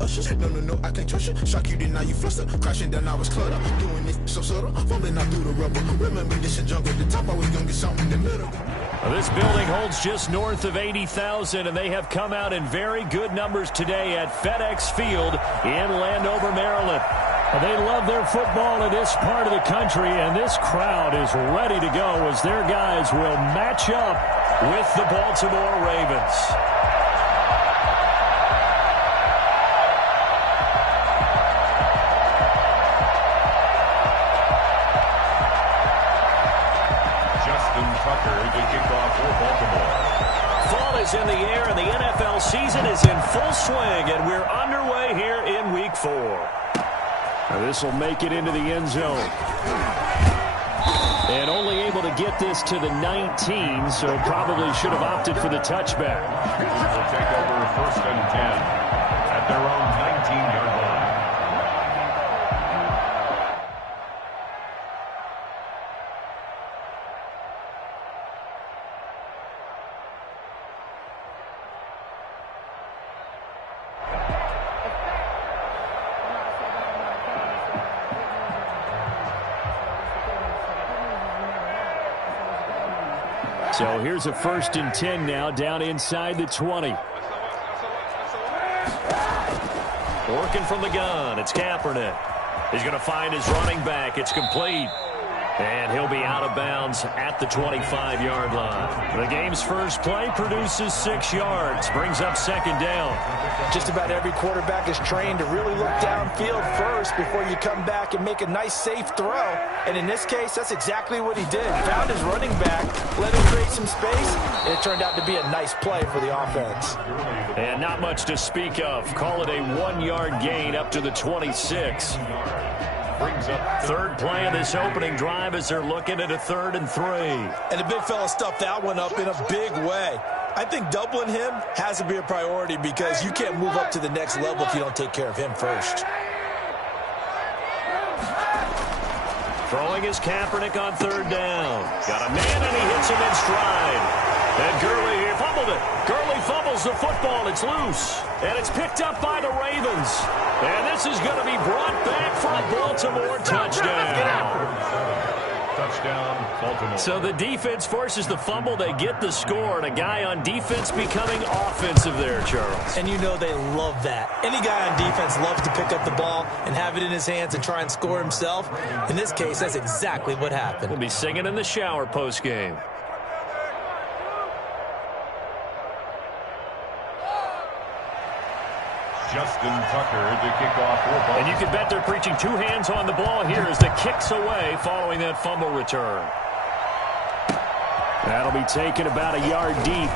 Usher. No, I can't trust you. Shock you, then now you fluster. Crashing down, I was cluttered. Doing this so subtle. Fumbling out through the rubber. Remember this and junk at the top. Always gonna get something in the middle. This building holds just north of 80,000, and they have come out in very good numbers today at FedEx Field in Landover, Maryland. They love their football in this part of the country, and this crowd is ready to go as their guys will match up with the Baltimore Ravens. Fall is in the air, and the NFL season is in full swing, and we're underway here in Week 4. Now this will make it into the end zone. And only able to get this to the 19, so probably should have opted for the touchback. They'll take over 1st and 10 at their own 19-yard line. So here's a 1st and 10 now, down inside the 20. Working from the gun, it's Kaepernick. He's going to find his running back. It's complete. And he'll be out of bounds at the 25-yard line. The game's first play produces 6 yards, brings up 2nd down. Just about every quarterback is trained to really look downfield first before you come back and make a nice, safe throw. And in this case, that's exactly what he did. Found his running back, let him create some space, and it turned out to be a nice play for the offense. And not much to speak of. Call it a 1-yard gain up to the 26. Brings up 3rd play of this opening drive as they're looking at a 3rd and 3. And the big fella stuffed that one up in a big way. I think doubling him has to be a priority because you can't move up to the next level if you don't take care of him first. Throwing his Kaepernick on 3rd down. Got a man, and he hits him in stride. And Gurley fumbled it. Gurley fumbles the football. It's loose. And it's picked up by the Ravens. And this is going to be brought back for a Baltimore touchdown. touchdown, Baltimore. So the defense forces the fumble. They get the score, and a guy on defense becoming offensive there, Charles. And you know they love that. Any guy on defense loves to pick up the ball and have it in his hands and try and score himself. In this case, that's exactly what happened. We'll be singing in the shower post-game. Justin Tucker, the kickoff for Baltimore. And you can bet they're preaching two hands on the ball here as the kick's away following that fumble return. That'll be taken about a yard deep.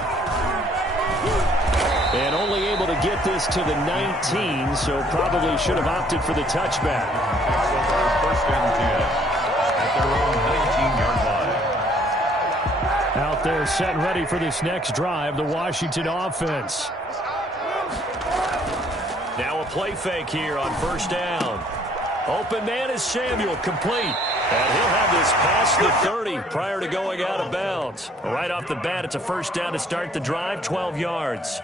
And only able to get this to the 19, so probably should have opted for the touchback. First and 10 at their own 19-yard line. Out there set and ready for this next drive, the Washington offense. Now a play fake here on first down. Open man is Samuel, complete. And he'll have this past the 30 prior to going out of bounds. Right off the bat, it's a first down to start the drive, 12 yards.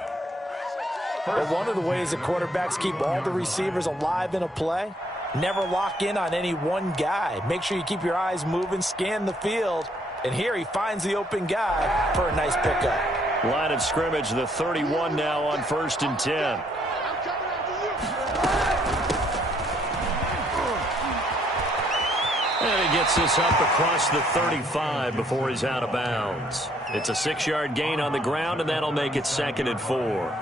But one of the ways that quarterbacks keep all the receivers alive in a play, never lock in on any one guy. Make sure you keep your eyes moving, scan the field. And here he finds the open guy for a nice pickup. Line of scrimmage, the 31 now on first and 10. And he gets this up across the 35 before he's out of bounds. It's a 6-yard gain on the ground, and that'll make it 2nd and 4.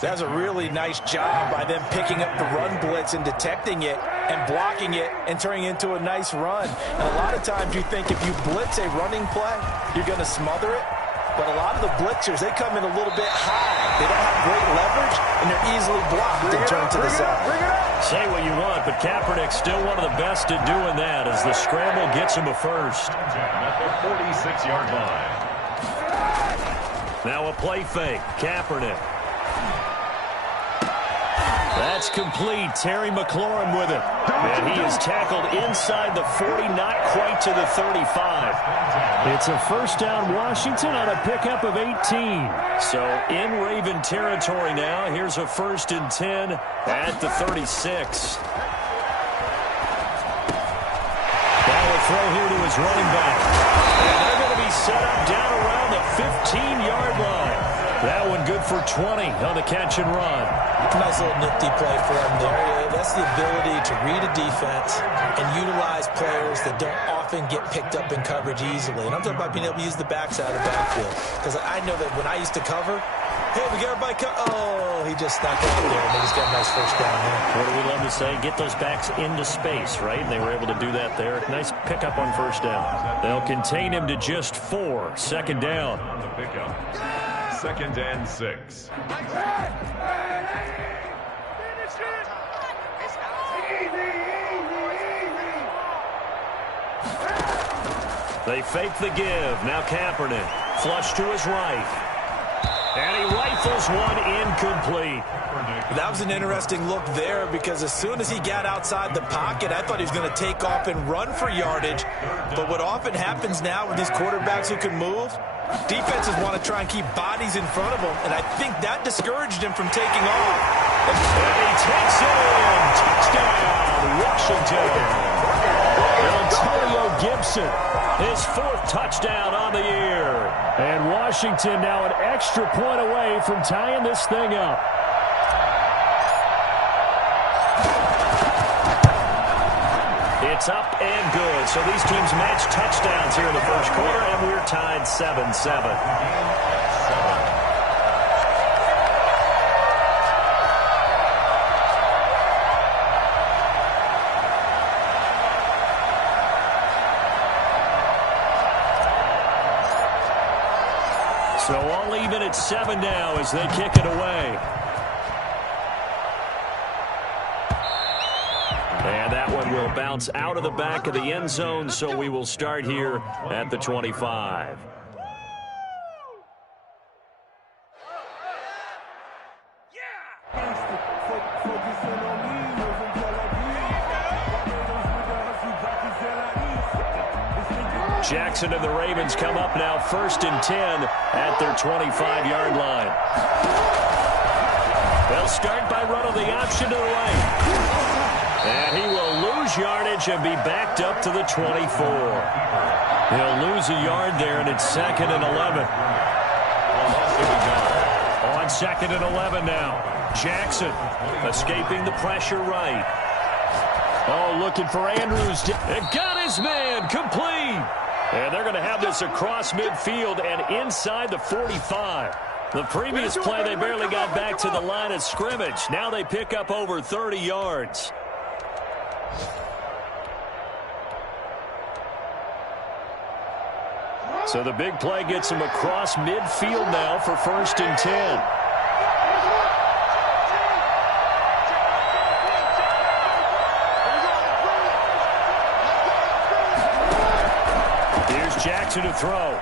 That's a really nice job by them picking up the run blitz and detecting it and blocking it and turning it into a nice run. And a lot of times you think if you blitz a running play, you're going to smother it. But a lot of the blitzers, they come in a little bit high. They don't have great leverage, and they're easily blocked and turned to the side. Say what you want, but Kaepernick's still one of the best at doing that as the scramble gets him a first. At the 46-yard line. Now a play fake. Kaepernick. That's complete. Terry McLaurin with it. And he is tackled inside the 40, not quite to the 35. It's a first down Washington on a pickup of 18. So in Raven territory now. Here's a 1st and 10 at the 36. Ball will throw here to his running back. And they're going to be set up down around the 15-yard line. That one good for 20 on the catch and run. Nice little nifty play for him there. That's the ability to read a defense and utilize players that don't often get picked up in coverage easily. And I'm talking about being able to use the backside of the backfield. Because I know that when I used to cover, hey, we got everybody oh, he just snuck out there, and they just got a nice first down there. What do we love to say? Get those backs into space, right? And they were able to do that there. Nice pickup on first down. They'll contain him to just 4. 2nd down. On the pickup. 2nd and 6. They fake the give. Now Kaepernick. Flush to his right. And he rifles one incomplete. That was an interesting look there because as soon as he got outside the pocket, I thought he was going to take off and run for yardage. But what often happens now with these quarterbacks who can move, defenses want to try and keep bodies in front of them, and I think that discouraged him from taking off. And he takes it in. Touchdown, Washington. Antonio Gibson, his 4th touchdown on the year. And Washington now an extra point away from tying this thing up. It's up and good. So these teams match touchdowns here in the first quarter, and we're tied 7-7. So all even at 7 now as they kick it away. And that one will bounce out of the back of the end zone, so we will start here at the 25. Jackson and the Ravens come up now 1st and 10 at their 25-yard line. They'll start by running the option to the right. And he will lose yardage and be backed up to the 24. He'll lose a yard there, and it's 2nd and 11. On 2nd and 11 now. Jackson escaping the pressure right. Oh, looking for Andrews. And got his man complete. And they're going to have this across midfield and inside the 45. The previous play, they barely got back to the line of scrimmage. Now they pick up over 30 yards. So the big play gets him across midfield now for 1st and 10. Jackson to throw.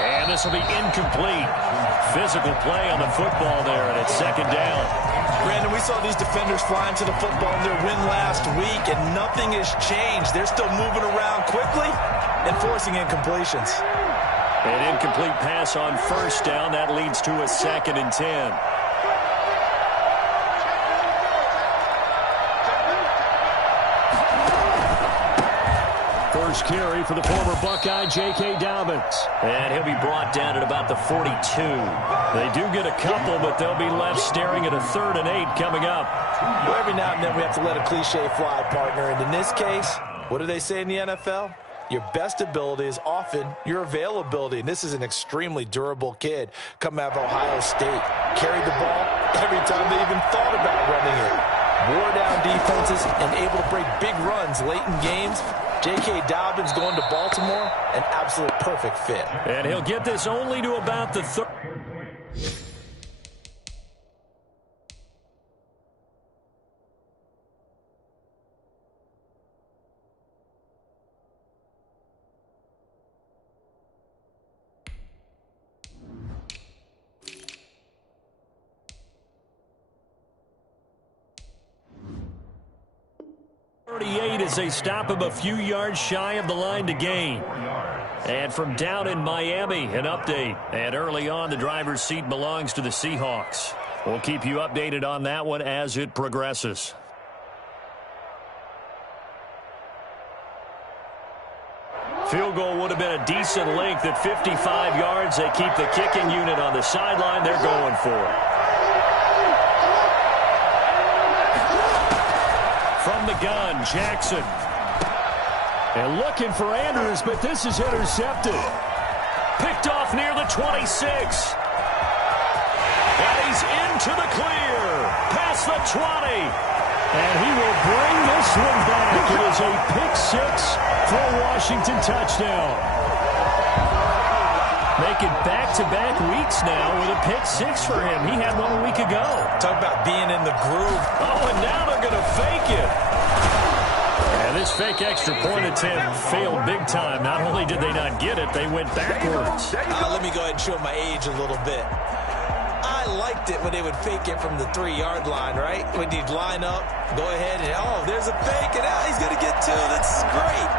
And this will be incomplete. Physical play on the football there, and it's 2nd down. Brandon, we saw these defenders flying to the football in their win last week, and nothing has changed. They're still moving around quickly and forcing incompletions. An incomplete pass on 1st down. That leads to a 2nd and 10. First carry for the former Buckeye, J.K. Dobbins. And he'll be brought down at about the 42. They do get a couple, but they'll be left staring at a 3rd and 8 coming up. Well, every now and then we have to let a cliche fly, partner. And in this case, what do they say in the NFL? Your best ability is often your availability. And this is an extremely durable kid coming out of Ohio State. Carried the ball every time they even thought about running it. Wore down defenses and able to break big runs late in games. J.K. Dobbins going to Baltimore, an absolute perfect fit. And he'll get this only to about the 3rd. 38 as they stop him a few yards shy of the line to gain. And from down in Miami, an update. And early on, the driver's seat belongs to the Seahawks. We'll keep you updated on that one as it progresses. Field goal would have been a decent length at 55 yards. They keep the kicking unit on the sideline. They're going for it. From the gun, Jackson. And looking for Andrews, but this is intercepted. Picked off near the 26. And he's into the clear. Past the 20. And he will bring this one back. It is a pick six for a Washington touchdown. Making back-to-back weeks now with a pick six for him. He had one a week ago. Talk about being in the groove. Oh, and now they're going to fake it. And this fake extra point attempt failed big time. Not only did they not get it, they went backwards. Let me go ahead and show my age a little bit. I liked it when they would fake it from the 3-yard line, right? When you'd line up, go ahead and, oh, there's a fake, and now he's going to get two. That's great.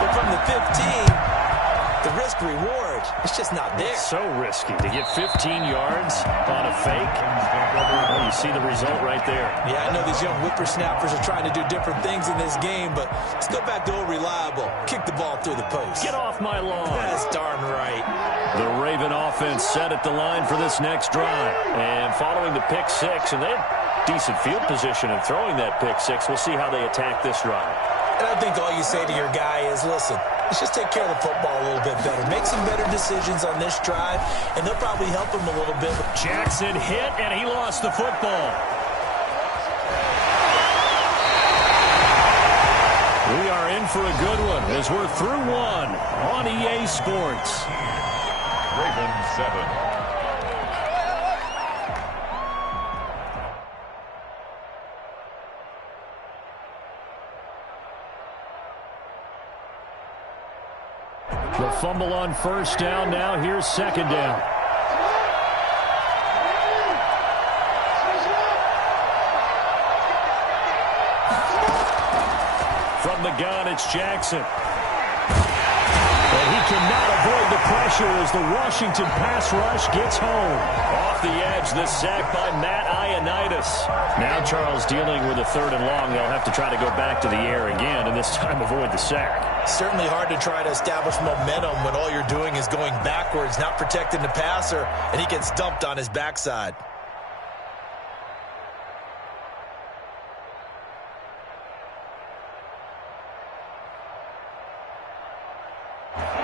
But from the 15, the risk-reward, it's just not there. So risky to get 15 yards on a fake. Well, you see the result right there. Yeah, I know these young whippersnappers are trying to do different things in this game, but let's go back to old reliable. Kick the ball through the post. Get off my lawn. That's darn right. The Raven offense set at the line for this next drive. And following the pick six, and they had decent field position in throwing that pick six. We'll see how they attack this drive. And I think all you say to your guy is, listen, let's just take care of the football a little bit better. Make some better decisions on this drive, and they'll probably help him a little bit. Jackson hit, and he lost the football. We are in for a good one as we're through one on EA Sports. Ravens 7. The fumble on first down. Now here's second down. From the gun, it's Jackson. And he cannot avoid the pressure as the Washington pass rush gets home. Off the edge, the sack by Matt Ioannidis. Now Charles dealing with a 3rd and long. They'll have to try to go back to the air again, and this time avoid the sack. Certainly hard to try to establish momentum when all you're doing is going backwards, not protecting the passer, and he gets dumped on his backside.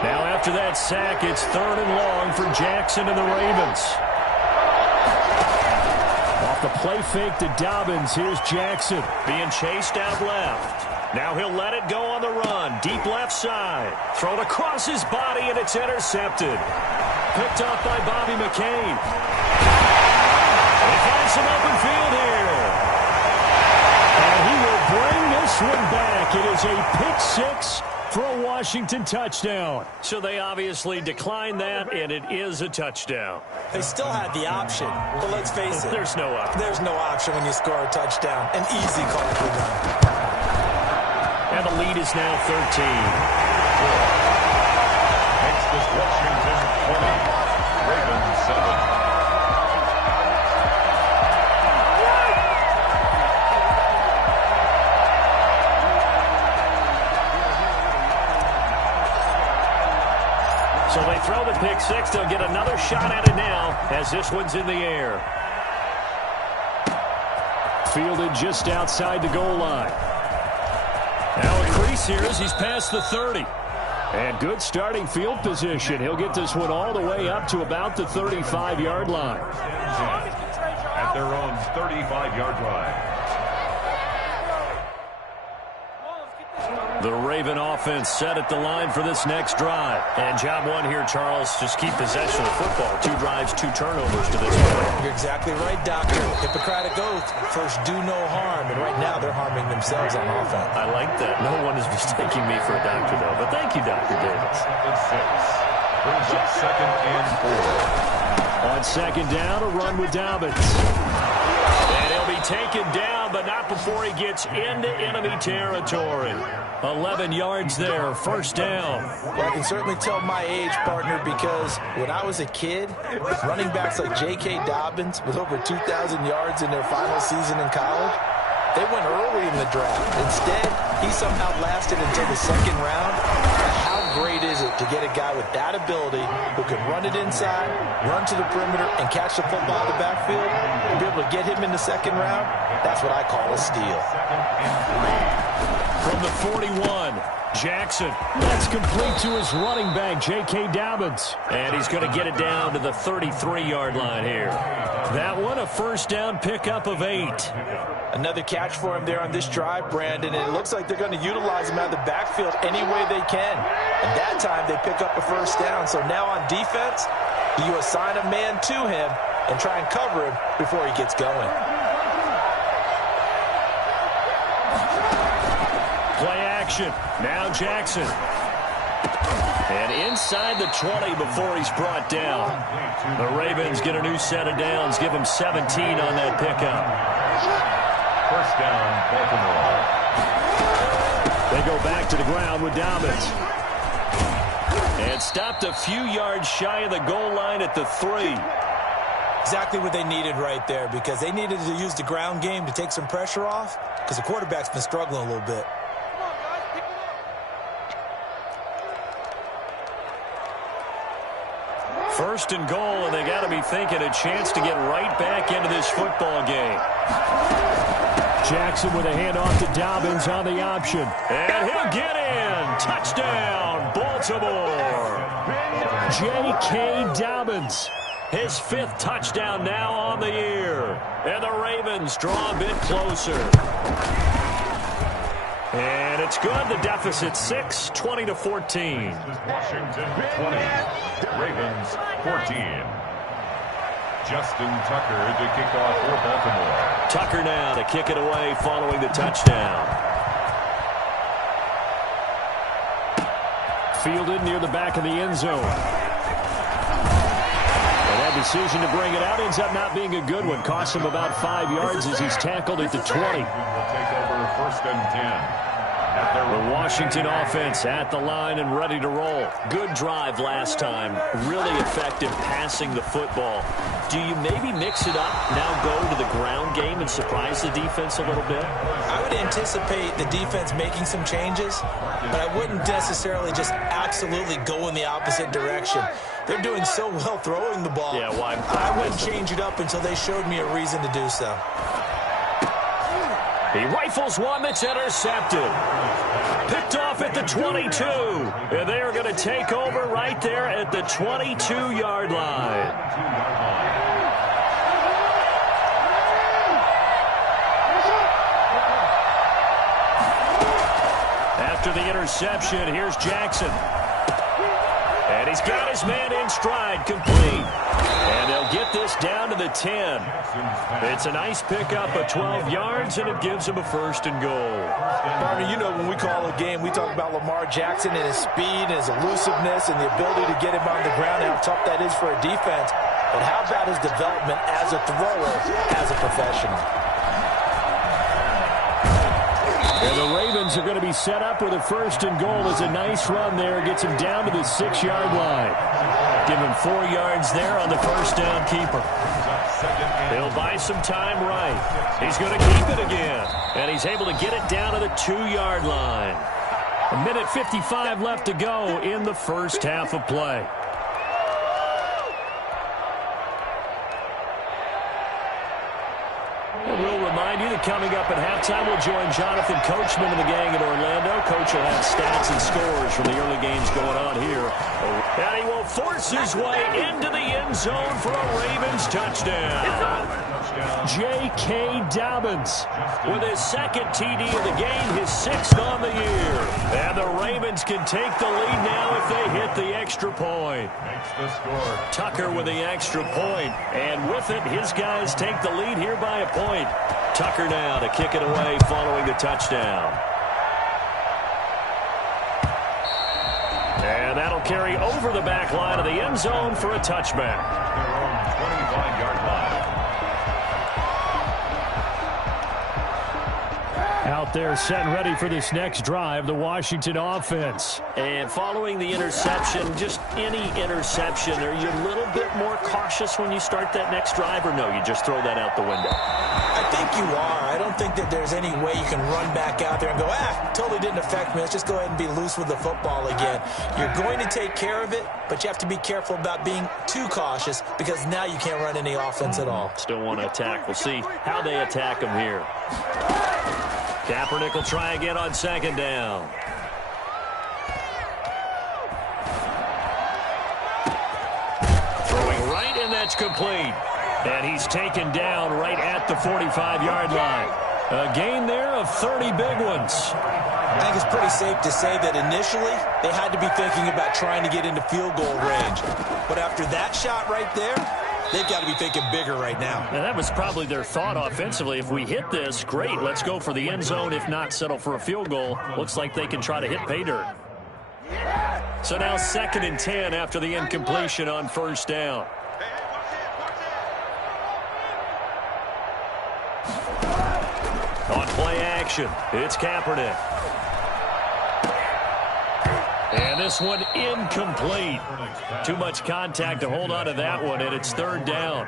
Now after that sack, it's 3rd and long for Jackson and the Ravens. Off the play fake to Dobbins, here's Jackson. Being chased out left. Now he'll let it go on the run. Deep left side. Thrown across his body, and it's intercepted. Picked off by Bobby McCain. He finds some open field here. And he will bring this one back. It is a pick six for a Washington touchdown. So they obviously declined that, and it is a touchdown. They still had the option, but let's face it. There's no option. There's no option when you score a touchdown. An easy call for them. And the lead is now 13. Makes this Washington 20. Ravens 7. So they throw the pick six. They'll get another shot at it now as this one's in the air. Fielded just outside the goal line. Now a crease here as he's past the 30. And good starting field position. He'll get this one all the way up to about the 35-yard line. At their own 35-yard line. The Raven offense set at the line for this next drive. And job one here, Charles, just keep possession of the football. 2 drives, 2 turnovers to this point. You're exactly right, Doctor. Hippocratic oath. First, do no harm. And right now, they're harming themselves on offense. I like that. No one is mistaking me for a doctor, though. But thank you, Dr. Davis. 6. Brings up 2nd and 4. On second down, a run with Dobbins. And he'll be taken down, but not before he gets into enemy territory. 11 yards there, first down. Well, I can certainly tell my age, partner, because when I was a kid, running backs like J.K. Dobbins with over 2,000 yards in their final season in college, they went early in the draft. Instead, he somehow lasted until the second round. How great is it to get a guy with that ability who can run it inside, run to the perimeter, and catch the football in the backfield, and be able to get him in the second round? That's what I call a steal. From the 41, Jackson. That's complete to his running back, J.K. Dobbins. And he's going to get it down to the 33-yard line here. That one, a first down pickup of 8. Another catch for him there on this drive, Brandon, and it looks like they're going to utilize him out of the backfield any way they can. And that time they pick up a first down. So now on defense, you assign a man to him and try and cover him before he gets going. Play action. Now Jackson. And inside the 20 before he's brought down. The Ravens get a new set of downs. Give him 17 on that pickup. First down, Baltimore. They go back to the ground with Dobbins. And stopped a few yards shy of the goal line at the 3. Exactly what they needed right there, because they needed to use the ground game to take some pressure off, because the quarterback's been struggling a little bit. First and goal, and they got to be thinking a chance to get right back into this football game. Jackson with a handoff to Dobbins on the option. And he'll get in. Touchdown, Baltimore. J.K. Dobbins. His 5th touchdown now on the year. And the Ravens draw a bit closer. And it's good. The deficit 6, 20-14. Washington 20, Ravens 14. Justin Tucker to kick off for Baltimore. Tucker now to kick it away following the touchdown. Fielded near the back of the end zone. And that decision to bring it out ends up not being a good one. Costs him about 5 yards as he's tackled at the 20. Will take over first and 10. The Washington offense at the line and ready to roll. Good drive last time. Really effective passing the football. Do you maybe mix it up, now go to the ground game and surprise the defense a little bit? I would anticipate the defense making some changes, but I wouldn't necessarily just absolutely go in the opposite direction. They're doing so well throwing the ball. Yeah, why? I wouldn't change it up until they showed me a reason to do so. He rifles one that's intercepted. Picked off at the 22. And they are going to take over right there at the 22-yard line. After the interception, here's Jackson. And he's got his man in stride, complete. And they'll get this down to the 10. It's a nice pickup of 12 yards, and it gives him a first and goal. Partner, you know when we call a game, we talk about Lamar Jackson and his speed and his elusiveness and the ability to get him on the ground and how tough that is for a defense. But how about his development as a thrower, as a professional? And the Ravens are going to be set up with a first and goal. As a nice run there. Gets him down to the 6-yard line. Give him 4 yards there on the first down keeper. He'll buy some time right. He's going to keep it again. And he's able to get it down to the 2-yard line. 1:55 left to go in the first half of play. We'll remind you that coming up at halftime, we'll join Jonathan Coachman and the gang in Orlando. Coach will have stats and scores from the early games going on here. And he will force his way into the end zone for a Ravens touchdown. J.K. Dobbins with his second TD of the game, his 6th on the year. And the Ravens can take the lead now if they hit the extra point. Makes the score. Tucker with the extra point. And with it, his guys take the lead here by a point. Tucker now to kick it away following the touchdown. And that'll carry over the back line of the end zone for a touchback. Their own 25-yard line. out there set and ready for this next drive, the Washington offense. And following the interception, just any interception, are you a little bit more cautious when you start that next drive, or no, you just throw that out the window? I think you are. I don't think that there's any way you can run back out there and go, totally didn't affect me. Let's just go ahead and be loose with the football again. You're going to take care of it, but you have to be careful about being too cautious because now you can't run any offense at all. Still want to attack. We'll see how they attack him here. Kaepernick will try again on second down. Throwing right, and that's complete. And he's taken down right at the 45-yard line. A gain there of 30 big ones. I think it's pretty safe to say that initially they had to be thinking about trying to get into field goal range. But after that shot right there, they've got to be thinking bigger right now. And that was probably their thought offensively. If we hit this, great, let's go for the end zone. If not, settle for a field goal. Looks like they can try to hit pay dirt. So now 2nd and 10 after the incompletion on first down. On play action, it's Kaepernick. And this one incomplete. Too much contact to hold on to that one, and it's 3rd down.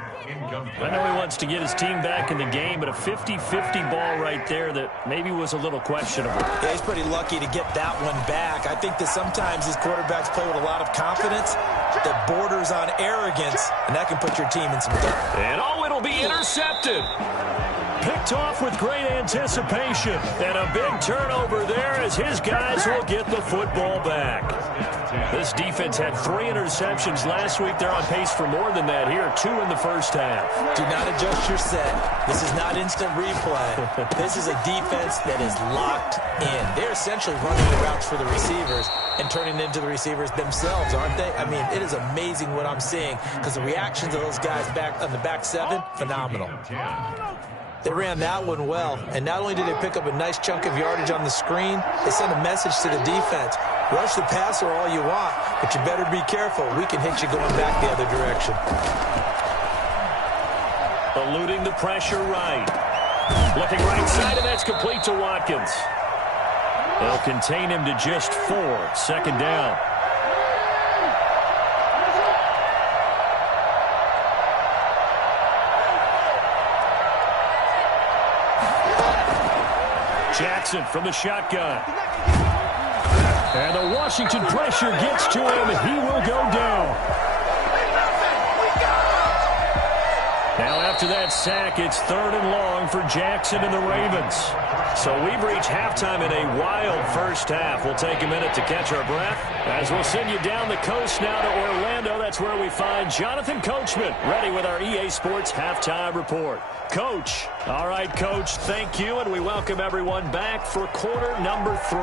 I know he wants to get his team back in the game, but a 50-50 ball right there that maybe was a little questionable. Yeah, he's pretty lucky to get that one back. I think that sometimes these quarterbacks play with a lot of confidence that borders on arrogance, and that can put your team in some dirt. And it'll be intercepted. Picked off with great anticipation. And a big turnover there as his guys will get the football back. This defense had 3 interceptions last week. They're on pace for more than that here. 2 in the first half. Do not adjust your set. This is not instant replay. This is a defense that is locked in. They're essentially running the routes for the receivers and turning into the receivers themselves, aren't they? I mean, it is amazing what I'm seeing because the reactions of those guys back on the back 7, phenomenal. They ran that one well, and not only did they pick up a nice chunk of yardage on the screen, they sent a message to the defense. Rush the passer all you want, but you better be careful. We can hit you going back the other direction. Eluding the pressure right. Looking right side, and that's complete to Watkins. They'll contain him to just 4. 2nd down. Jackson from the shotgun. And the Washington pressure gets to him. He will go down. Now after that sack, it's 3rd and long for Jackson and the Ravens. So we've reached halftime in a wild first half. We'll take a minute to catch our breath as we'll send you down the coast now to Orlando. That's where we find Jonathan Coachman ready with our EA Sports Halftime Report. Coach. All right, Coach, thank you, and we welcome everyone back for quarter number 3.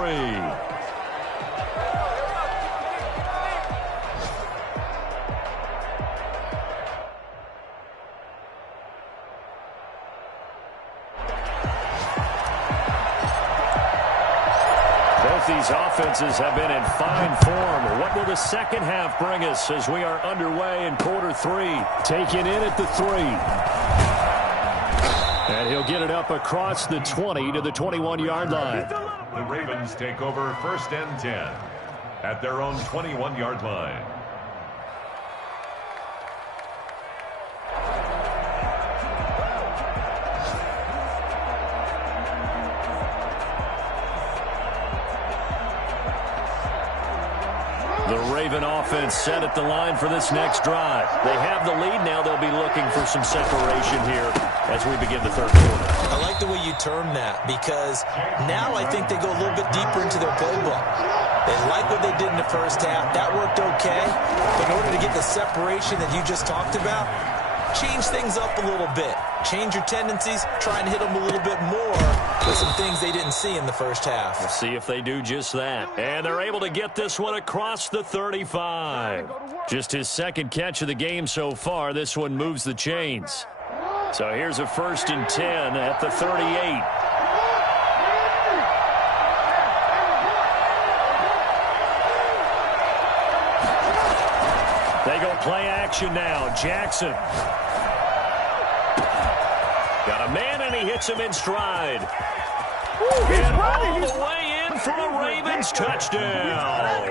Both these offenses have been in fine form. What will the second half bring us as we are underway in quarter 3? Taken in at the 3. And he'll get it up across the 20 to the 21-yard line. The Ravens take over 1st and 10 at their own 21-yard line. The Raven offense set at the line for this next drive. They have the lead. Now they'll be looking for some separation here as we begin the 3rd quarter. I like the way you term that because now I think they go a little bit deeper into their playbook. They like what they did in the first half. That worked okay. But in order to get the separation that you just talked about, change things up a little bit. Change your tendencies. Try and hit them a little bit more with some things they didn't see in the first half. We'll see if they do just that. And they're able to get this one across the 35. Just his 2nd catch of the game so far. This one moves the chains. So here's a 1st and 10 at the 38. They go play action now. Jackson. Got a man, and he hits him in stride. And all the way in for a Ravens touchdown.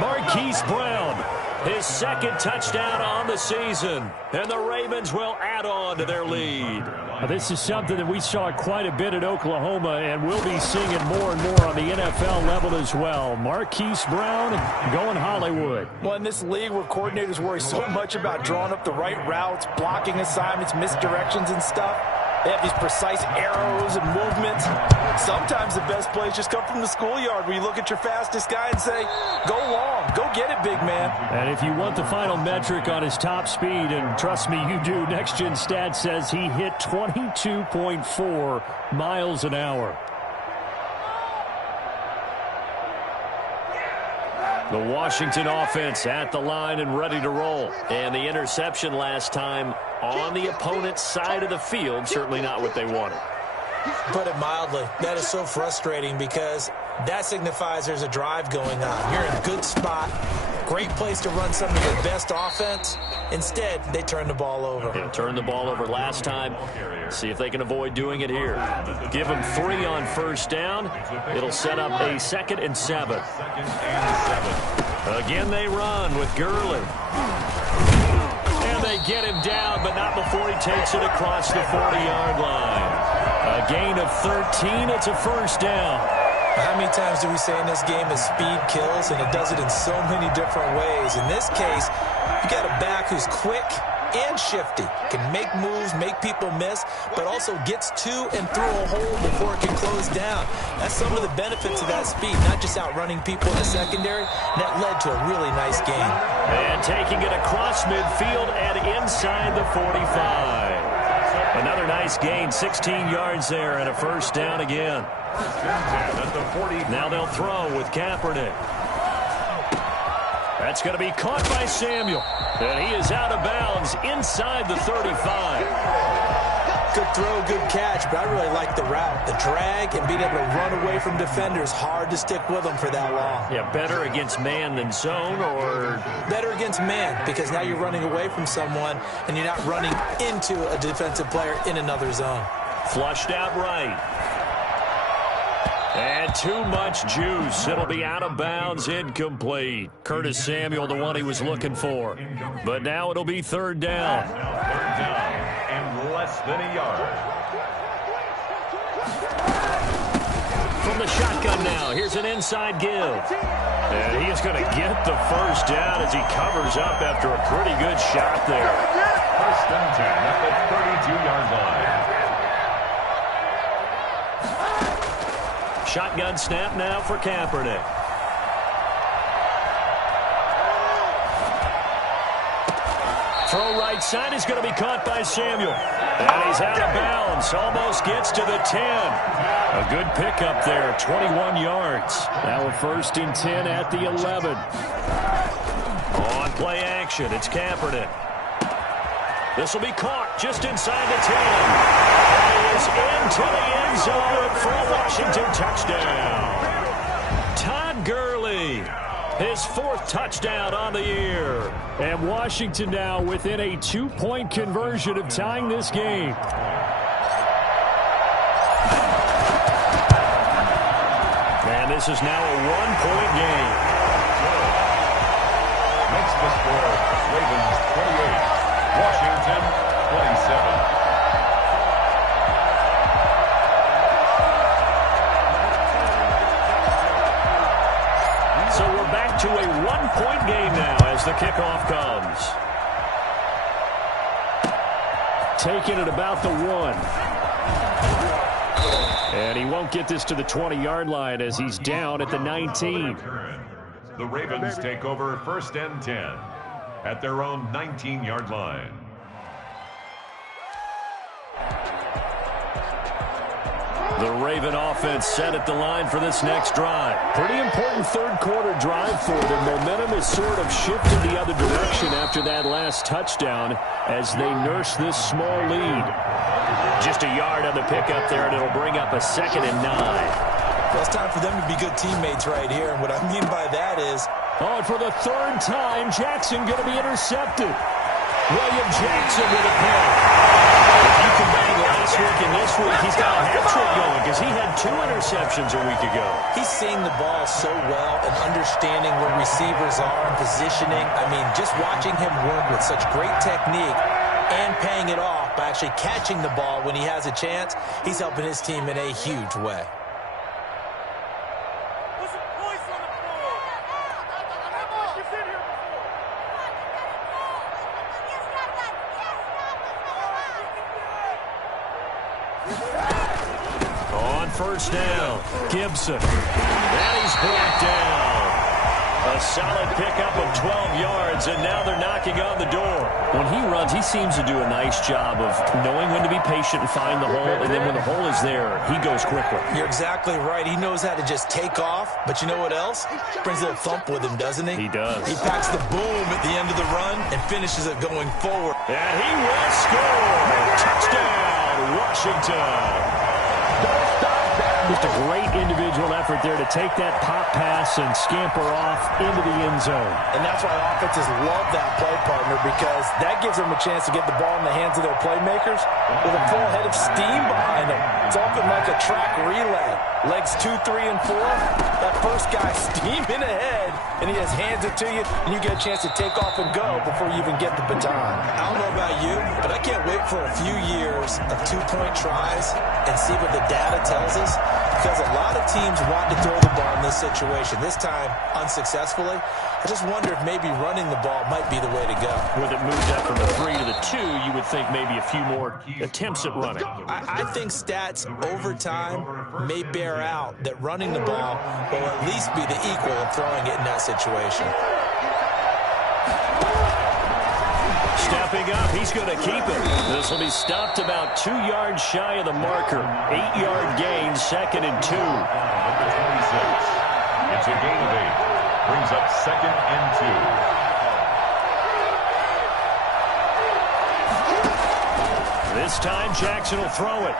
Marquise Brown, his second touchdown on the season. And the Ravens will add on to their lead. This is something that we saw quite a bit at Oklahoma, and we'll be seeing it more and more on the NFL level as well. Marquise Brown going Hollywood. Well, in this league where coordinators worry so much about drawing up the right routes, blocking assignments, misdirections and stuff, they have these precise arrows and movements. Sometimes the best plays just come from the schoolyard where you look at your fastest guy and say, go long, go get it, big man. And if you want the final metric on his top speed, and trust me, you do, Next Gen Stats says he hit 22.4 miles an hour. The Washington offense at the line and ready to roll. And the interception last time on the opponent's side of the field, certainly not what they wanted. Put it mildly, that is so frustrating because that signifies there's a drive going on. You're in a good spot, great place to run some of your best offense. Instead, they turn the ball over. Yeah, turned the ball over last time. See if they can avoid doing it here. Give them 3 on first down. It'll set up a 2nd and 7. Again, they run with Gurley. And they get him down, but not before he takes it across the 40-yard line. A gain of 13. It's a first down. How many times do we say in this game that speed kills, and it does it in so many different ways? In this case, you got a back who's quick and shifty, can make moves, make people miss, but also gets to and through a hole before it can close down. That's some of the benefits of that speed, not just outrunning people in the secondary. And that led to a really nice game. And taking it across midfield and inside the 45. Another nice gain, 16 yards there, and a first down again. Now they'll throw with Kaepernick. That's going to be caught by Samuel. And he is out of bounds inside the 35. Good throw, good catch, but I really like the route. The drag and being able to run away from defenders, hard to stick with them for that long. Yeah, better against man than zone, or? Better against man, because now you're running away from someone and you're not running into a defensive player in another zone. Flushed out right. And too much juice. It'll be out of bounds, incomplete. Curtis Samuel, the one he was looking for. But now it'll be third down. Third down and less than a yard. From the shotgun now, here's an inside give. And he is going to get the first down as he covers up after a pretty good shot there. First and 10 at the 32-yard line. Shotgun snap now for Kaepernick. Throw right side is going to be caught by Samuel. And he's out of bounds. Almost gets to the 10. A good pickup there, 21 yards. Now a 1st and 10 at the 11. On play action, it's Kaepernick. This will be caught just inside the 10. And he is into the end zone for a Washington touchdown. Todd Gurley, his 4th touchdown on the year. And Washington now within a 2-point conversion of tying this game. And this is now a 1-point game. Makes the score Ravens 28, Washington 27. So we're back to a 1-point game now as the kickoff comes. Taking it about the 1. And he won't get this to the 20-yard line as he's down at the 19. The Ravens take over first and 10 at their own 19-yard line. The Raven offense set at the line for this next drive. Pretty important third-quarter drive for them. Momentum has sort of shifted the other direction after that last touchdown as they nurse this small lead. Just a yard on the pickup there, and it'll bring up a 2nd and 9. Well, it's time for them to be good teammates right here, and what I mean by that is... Oh, and for the 3rd time, Jackson going to be intercepted. William Jackson with a pick. If you combine last week and this week, he's got a hat trick going because he had 2 interceptions a week ago. He's seeing the ball so well and understanding where receivers are and positioning. I mean, just watching him work with such great technique and paying it off by actually catching the ball when he has a chance, he's helping his team in a huge way. First down, Gibson. And he's brought down. A solid pickup of 12 yards, and now they're knocking on the door. When he runs, he seems to do a nice job of knowing when to be patient and find the hole, and then when the hole is there, he goes quickly. You're exactly right. He knows how to just take off, but you know what else? Brings a little thump with him, doesn't he? He does. He packs the boom at the end of the run and finishes it going forward. And he will score. Touchdown, Washington. Just a great individual effort there to take that pop pass and scamper off into the end zone. And that's why offenses love that play, partner, because that gives them a chance to get the ball in the hands of their playmakers with a full head of steam behind them. It's often like a track relay. Legs 2, 3, and 4. That first guy steaming ahead, and he just hands it to you, and you get a chance to take off and go before you even get the baton. I don't know about you, but I can't wait for a few years of 2-point tries and see what the data tells us. Because a lot of teams want to throw the ball in this situation. This time, unsuccessfully. I just wonder if maybe running the ball might be the way to go. With it moved up from the 3 to the 2, you would think maybe a few more attempts at running. I think stats over time may bear out that running the ball will at least be the equal of throwing it in that situation. Stepping up, he's going to keep it. This will be stopped about 2 yards shy of the marker. 8-yard gain, 2nd and 2. It's a gain of 8. Brings up 2nd and 2. This time, Jackson will throw it.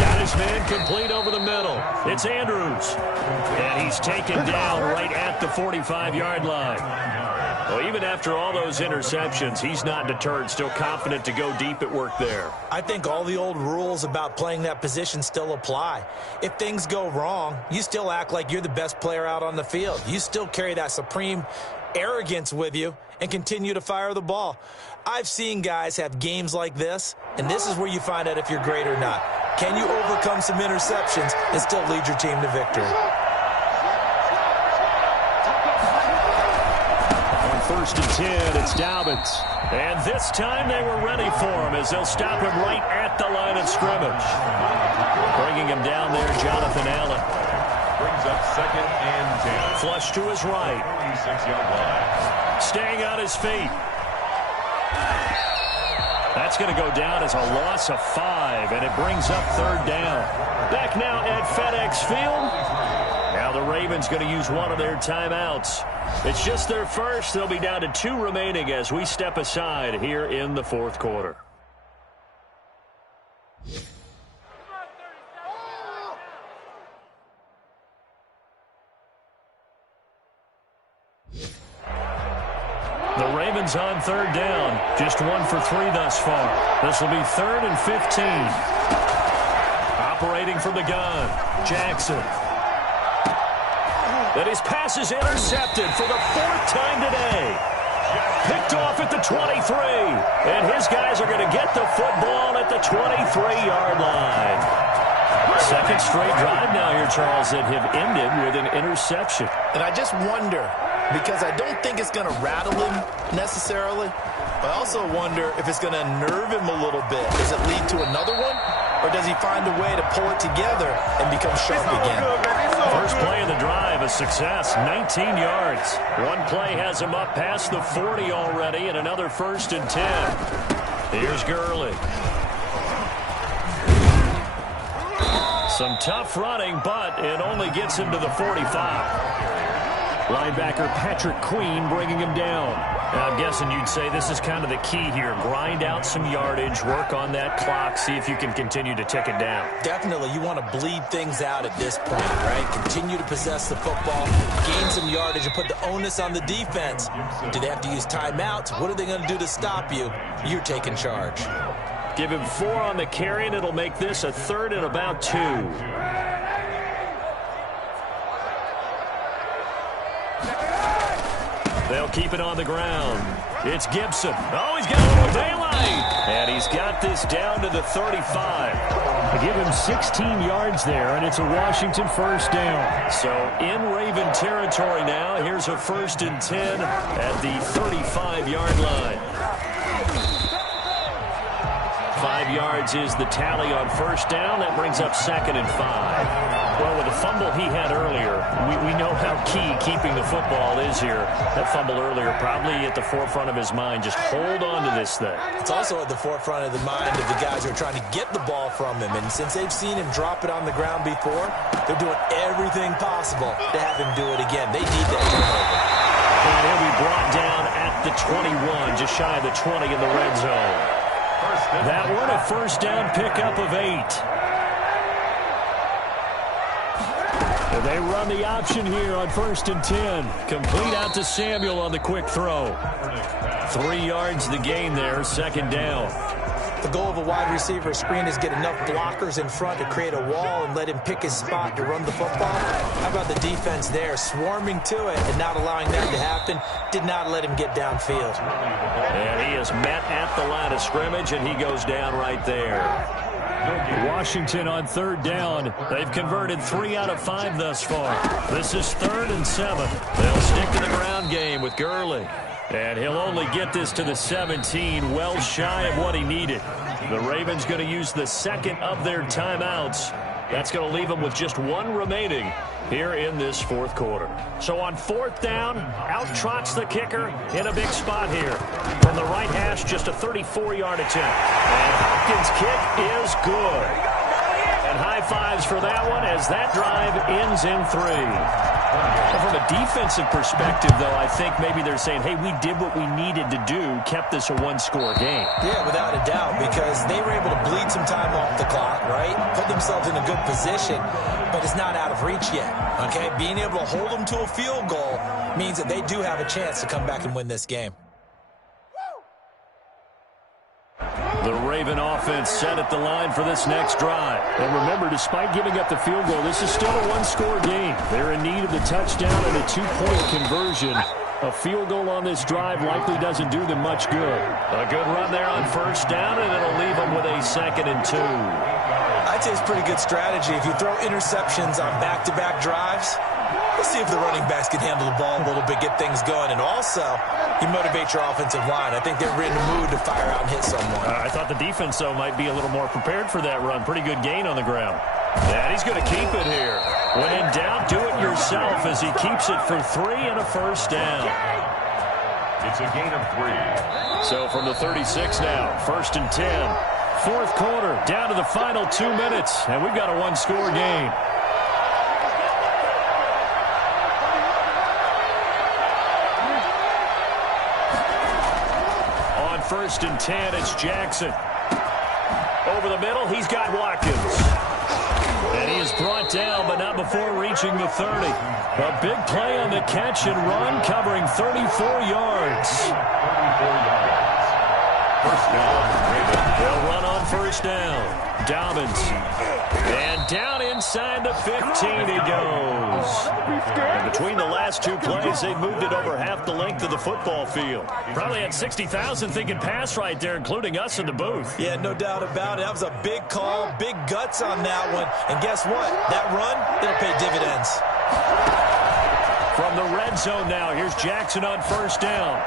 Got his man complete over the middle. It's Andrews. And he's taken down right at the 45-yard line. Well, even after all those interceptions, he's not deterred, still confident to go deep at work there. I think all the old rules about playing that position still apply. If things go wrong, you still act like you're the best player out on the field. You still carry that supreme arrogance with you and continue to fire the ball. I've seen guys have games like this, and this is where you find out if you're great or not. Can you overcome some interceptions and still lead your team to victory? First and 10, it's Dobbins. And this time they were ready for him as they'll stop him right at the line of scrimmage. Bringing him down there, Jonathan Allen. Brings up 2nd and 10. Flush to his right. 46-yard line. Staying on his feet. That's going to go down as a loss of 5, and it brings up 3rd down. Back now at FedEx Field. Now the Ravens going to use one of their timeouts. It's just their first. They'll be down to 2 remaining as we step aside here in the 4th quarter. The Ravens on 3rd down. Just 1 for 3 thus far. This will be 3rd and 15. Operating from the gun, Jackson. And his pass is intercepted for the 4th time today. Picked off at the 23. And his guys are going to get the football at the 23-yard line. 2nd straight drive now here, Charles, that have ended with an interception. And I just wonder, because I don't think it's going to rattle him necessarily, but I also wonder if it's going to nerve him a little bit. Does it lead to another one? Or does he find a way to pull it together and become sharp again? First play of the drive, a success, 19 yards. One play has him up past the 40 already, and another 1st and 10. Here's Gurley. Some tough running, but it only gets him to the 45. Linebacker Patrick Queen bringing him down. Now, I'm guessing you'd say this is kind of the key here. Grind out some yardage, work on that clock, see if you can continue to tick it down. Definitely, you want to bleed things out at this point, right? Continue to possess the football, gain some yardage, and put the onus on the defense. Do they have to use timeouts? What are they going to do to stop you? You're taking charge. Give him 4 on the carry, and it'll make this a 3rd and about 2. They'll keep it on the ground. It's Gibson. Oh, he's got a little daylight. And he's got this down to the 35. They give him 16 yards there, and it's a Washington first down. So in Raven territory now. Here's a 1st and 10 at the 35-yard line. 5 yards is the tally on 1st down. That brings up 2nd and 5. Well, with the fumble he had earlier, we know how key keeping the football is here. That fumble earlier probably at the forefront of his mind. Just hold on to this thing. It's also at the forefront of the mind of the guys who are trying to get the ball from him. And since they've seen him drop it on the ground before, they're doing everything possible to have him do it again. They need that turnover. And he'll be brought down at the 21, just shy of the 20 in the red zone. That one a 1st down pickup of 8. They run the option here on 1st and 10. Complete out to Samuel on the quick throw. 3 yards the gain there, 2nd down. The goal of a wide receiver screen is get enough blockers in front to create a wall and let him pick his spot to run the football. How about the defense there, swarming to it and not allowing that to happen? Did not let him get downfield. And he is met at the line of scrimmage, and he goes down right there. Washington on 3rd down. They've converted 3 out of 5 thus far. This is 3rd and 7. They'll stick to the ground game with Gurley. And he'll only get this to the 17, well shy of what he needed. The Ravens going to use the 2nd of their timeouts. That's going to leave them with just 1 remaining here in this 4th quarter. So on 4th down, out trots the kicker in a big spot here. From the right hash, just a 34-yard attempt. And Hopkins' kick is good. And high fives for that one as that drive ends in 3. From a defensive perspective, though, I think maybe they're saying, hey, we did what we needed to do, kept this a 1-score game. Yeah, without a doubt, because they were able to bleed some time off the clock, right? Put themselves in a good position, but it's not out of reach yet, okay? Being able to hold them to a field goal means that they do have a chance to come back and win this game. The Raven offense set at the line for this next drive. And remember, despite giving up the field goal, this is still a 1-score game. They're in need of the touchdown and a 2-point conversion. A field goal on this drive likely doesn't do them much good. A good run there on 1st down, and it'll leave them with a 2nd and 2. I'd say it's pretty good strategy. If you throw interceptions on back-to-back drives, let's see if the running backs can handle the ball a little bit, get things going. And also, you motivate your offensive line. I think they're in the mood to fire out and hit someone. I thought the defense, though, might be a little more prepared for that run. Pretty good gain on the ground. And he's going to keep it here. When in doubt, do it yourself as he keeps it for 3 and a 1st down. It's a gain of 3. So from the 36 now, 1st and 10. 4th quarter, down to the final 2 minutes, and we've got a 1-score game. On 1st and 10, it's Jackson. Over the middle, he's got Watkins. And he is brought down, but not before reaching the 30. A big play on the catch and run, covering 34 yards. 34 yards. 1st down, Raven. They'll run on 1st down. Dobbins. And down inside the 15 he goes. And between the last 2 plays, they've moved it over half the length of the football field. Probably had 60,000 thinking pass right there, including us in the booth. Yeah, no doubt about it. That was a big call, big guts on that one. And guess what? That run, it'll pay dividends. From the red zone now, here's Jackson on 1st down.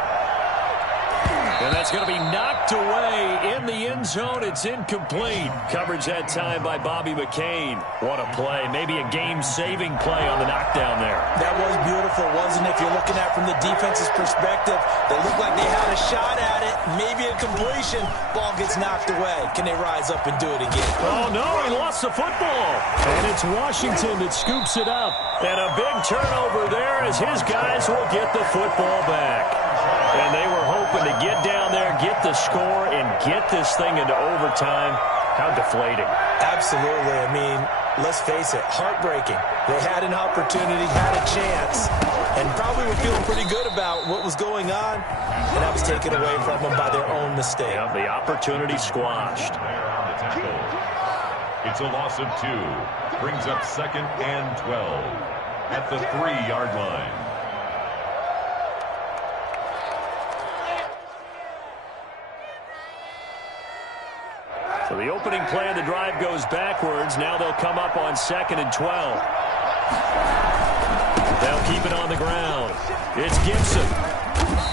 And that's going to be knocked away in the end zone. It's incomplete. Coverage that time by Bobby McCain. What a play. Maybe a game-saving play on the knockdown there. That was beautiful, wasn't it? If you're looking at it from the defense's perspective, they looked like they had a shot at it. Maybe a completion. Ball gets knocked away. Can they rise up and do it again? Oh, no, he lost the football. And it's Washington that scoops it up. And a big turnover there as his guys will get the football back. And they were hoping to get down there, get the score, and get this thing into overtime. How deflating. Absolutely. I mean, let's face it, heartbreaking. They had an opportunity, had a chance, and probably were feeling pretty good about what was going on, and that was taken away from them by their own mistake. Yeah, the opportunity squashed. It's a loss of 2. Brings up 2nd and 12 at the 3-yard line. So the opening play of the drive goes backwards. Now they'll come up on 2nd and 12. They'll keep it on the ground. It's Gibson.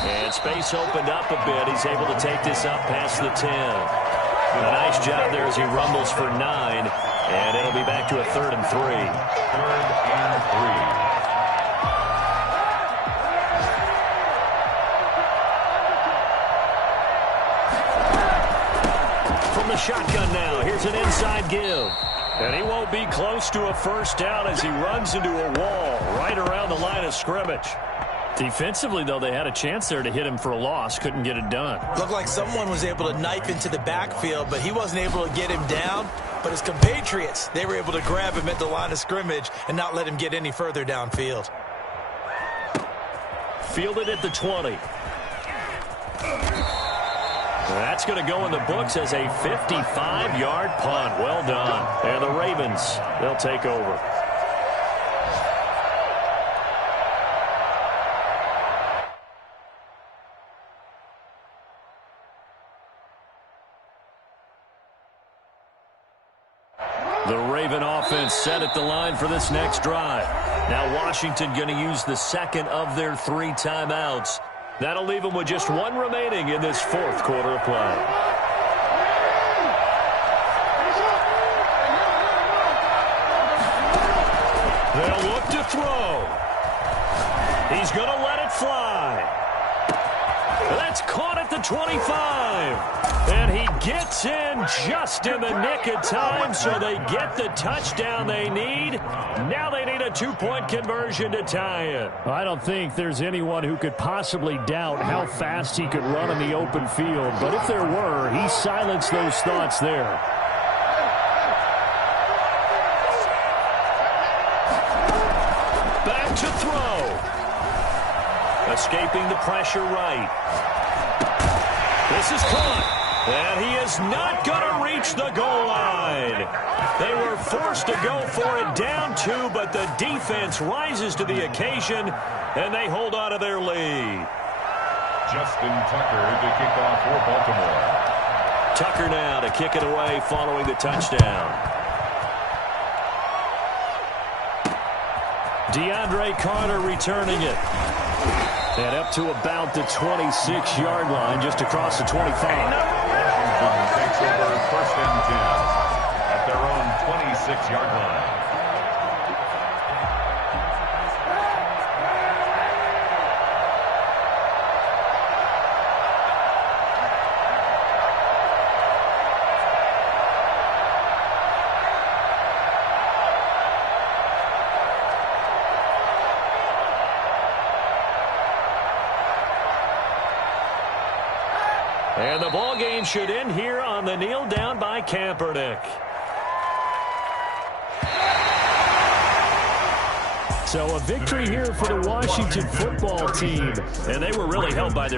And space opened up a bit. He's able to take this up past the 10. A nice job there as he rumbles for 9. And it'll be back to a 3rd and 3. 3rd and 3. The shotgun now. Here's an inside give. And he won't be close to a first down as he runs into a wall right around the line of scrimmage. Defensively, though, they had a chance there to hit him for a loss. Couldn't get it done. Looked like someone was able to knife into the backfield, but he wasn't able to get him down. But his compatriots, they were able to grab him at the line of scrimmage and not let him get any further downfield. Fielded at the 20. That's going to go in the books as a 55-yard punt. Well done. And the Ravens, they'll take over. The Raven offense set at the line for this next drive. Now Washington going to use the second of their 3 timeouts. That'll leave them with just 1 remaining in this 4th quarter of play. They'll look to throw. He's going to let it fly. That's caught at the 25. And he gets in just in the nick of time, so they get the touchdown they need. Now they need a 2-point conversion to tie it. I don't think there's anyone who could possibly doubt how fast he could run in the open field. But if there were, he silenced those thoughts there. Back to throw. Escaping the pressure right. This is caught. And he is not going to reach the goal line. They were forced to go for it down 2, but the defense rises to the occasion, and they hold on to their lead. Justin Tucker to kick off for Baltimore. Tucker now to kick it away following the touchdown. DeAndre Carter returning it. And up to about the 26-yard line, just across the 25. Washington takes over 1st and 10 at their own 26-yard line. And the ball game should end here on the kneel down by Kaepernick. So a victory here for the Washington football team. And they were really helped by their